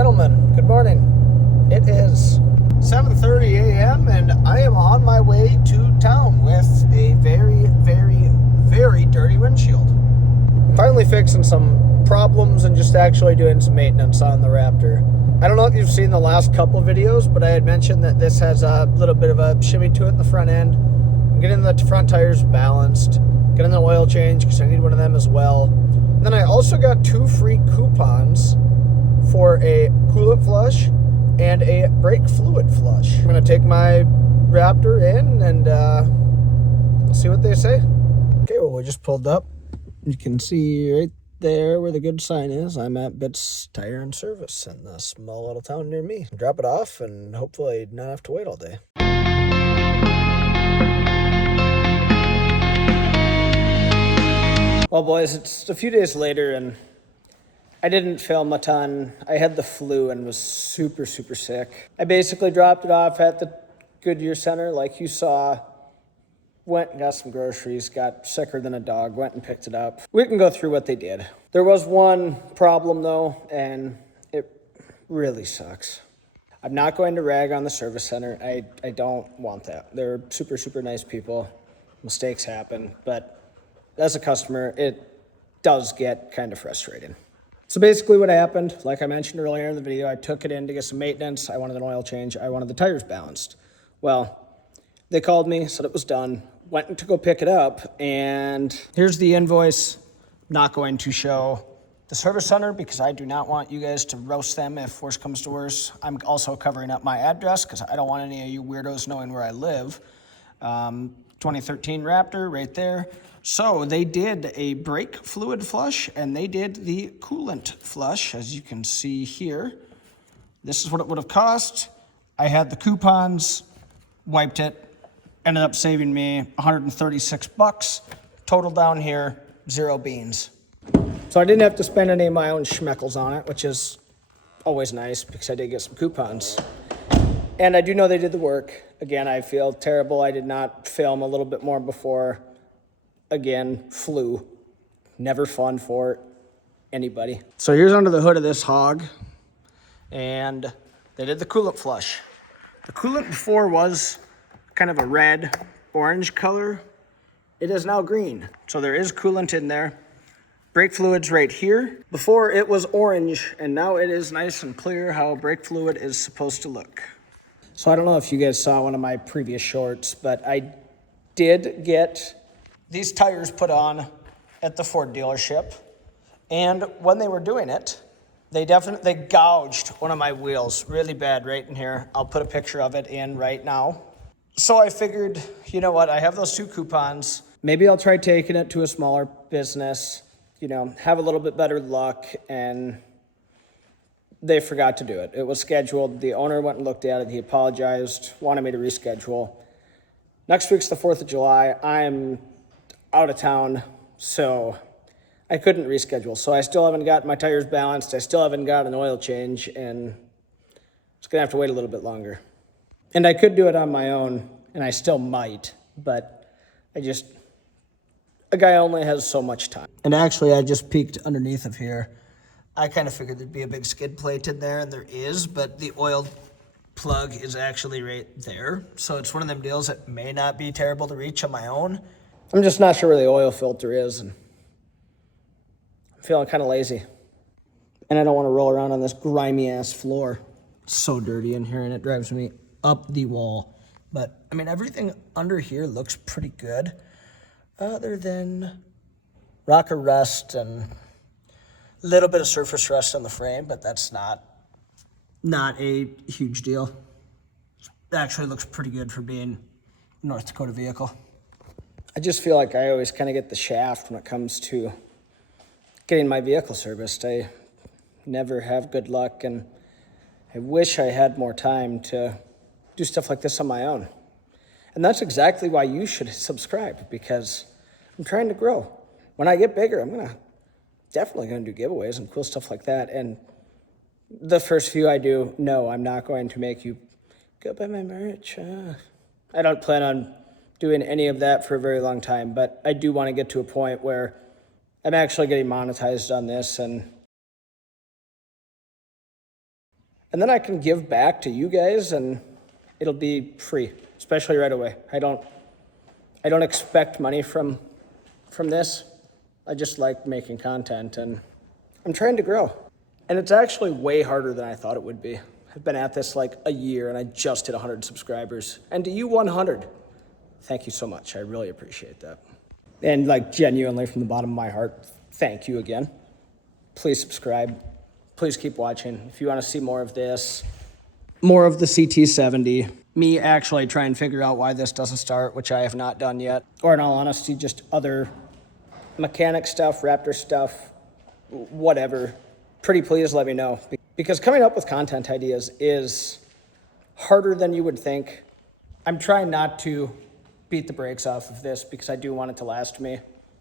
gentlemen, good morning. It is 7:30 a.m. and I am on my way to town with a very, very, very dirty windshield. I'm finally fixing some problems and just actually doing some maintenance on the Raptor. I don't know if you've seen the last couple videos, but I had mentioned that this has a little bit of a shimmy to it in the front end. I'm getting the front tires balanced, getting the oil change because I need one of them as well. And then I also got 2 free coupons for a coolant flush and a brake fluid flush. I'm gonna take my Raptor in and we'll see what they say. Okay, well, we just pulled up. You can see right there where the good sign is. I'm at Bitts Tire and Service in the small little town near me. Drop it off and hopefully not have to wait all day. Well, boys, it's a few days later and I didn't film a ton. I had the flu and was super, super sick. I basically dropped it off at the Goodyear Center like you saw. Went and got some groceries, got sicker than a dog, went and picked it up. We can go through what they did. There was one problem though, and it really sucks. I'm not going to rag on the service center. I don't want that. They're super, super nice people. Mistakes happen, but as a customer, it does get kind of frustrating. So basically what happened, like I mentioned earlier in the video, I took it in to get some maintenance. I wanted an oil change. I wanted the tires balanced. Well, they called me, said it was done, went to go pick it up, and here's the invoice. Not going to show the service center because I do not want you guys to roast them if worse comes to worse. I'm also covering up my address because I don't want any of you weirdos knowing where I live. 2013 Raptor right there. So they did a brake fluid flush and they did the coolant flush, as you can see here. This is what it would have cost. I had the coupons, wiped it, ended up saving me $136. Total down here, 0 beans. So I didn't have to spend any of my own schmeckles on it, which is always nice because I did get some coupons. And I do know they did the work. Again, I feel terrible. I did not film a little bit more before. Again, flu. Never fun for anybody. So here's under the hood of this hog. And they did the coolant flush. The coolant before was kind of a red, orange color. It is now green. So there is coolant in there. Brake fluid's right here. Before it was orange, and now it is nice and clear how brake fluid is supposed to look. So I don't know if you guys saw one of my previous shorts, but I did get these tires put on at the Ford dealership. And when they were doing it, they gouged one of my wheels really bad right in here. I'll put a picture of it in right now. So I figured, you know what, I have those 2 coupons. Maybe I'll try taking it to a smaller business, you know, have a little bit better luck, and they forgot to do it. It was scheduled. The owner went and looked at it. He apologized, wanted me to reschedule. Next week's the 4th of July. I'm out of town, so I couldn't reschedule. So I still haven't got my tires balanced. I still haven't got an oil change, and it's gonna have to wait a little bit longer. And I could do it on my own, and I still might, but a guy only has so much time. And actually, I just peeked underneath of here. I kind of figured there'd be a big skid plate in there, and there is, but the oil plug is actually right there. So it's one of them deals that may not be terrible to reach on my own. I'm just not sure where the oil filter is, and I'm feeling kind of lazy. And I don't want to roll around on this grimy ass floor. It's so dirty in here, and it drives me up the wall. But I mean, everything under here looks pretty good, other than rocker rust and a little bit of surface rust on the frame, but that's not a huge deal. It actually looks pretty good for being a North Dakota vehicle. I just feel like I always kind of get the shaft when it comes to getting my vehicle serviced. I never have good luck, and I wish I had more time to do stuff like this on my own. And that's exactly why you should subscribe, because I'm trying to grow. When I get bigger, I'm definitely gonna do giveaways and cool stuff like that. And the first few I do, no, I'm not going to make you go buy my merch. I don't plan on doing any of that for a very long time, but I do want to get to a point where I'm actually getting monetized on this, and And then I can give back to you guys and it'll be free, especially right away. I don't expect money from this. I just like making content and I'm trying to grow. And it's actually way harder than I thought it would be. I've been at this like a year and I just hit 100 subscribers. And to you 100, thank you so much. I really appreciate that. And like genuinely from the bottom of my heart, thank you again. Please subscribe. Please keep watching. If you want to see more of this, more of the CT70, me actually try and figure out why this doesn't start, which I have not done yet. Or in all honesty, just other mechanic stuff, Raptor stuff, whatever. Pretty please let me know. Because coming up with content ideas is harder than you would think. I'm trying not to beat the brakes off of this because I do want it to last me.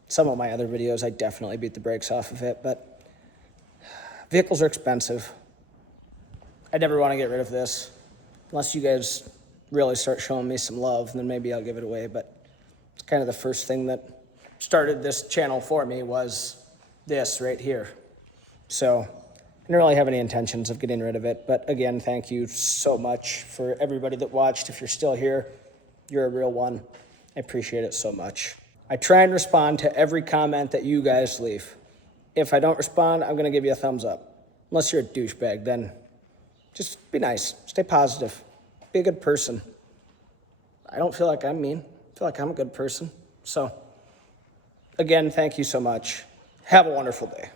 Some of my other videos, I definitely beat the brakes off of it, but vehicles are expensive. I never want to get rid of this. Unless you guys really start showing me some love, then maybe I'll give it away. But it's kind of the first thing that started this channel for me was this right here. So I didn't really have any intentions of getting rid of it. But again, thank you so much for everybody that watched. If you're still here, you're a real one. I appreciate it so much. I try and respond to every comment that you guys leave. If I don't respond, I'm going to give you a thumbs up. Unless you're a douchebag, then just be nice. Stay positive. Be a good person. I don't feel like I'm mean. I feel like I'm a good person. So, again, thank you so much. Have a wonderful day.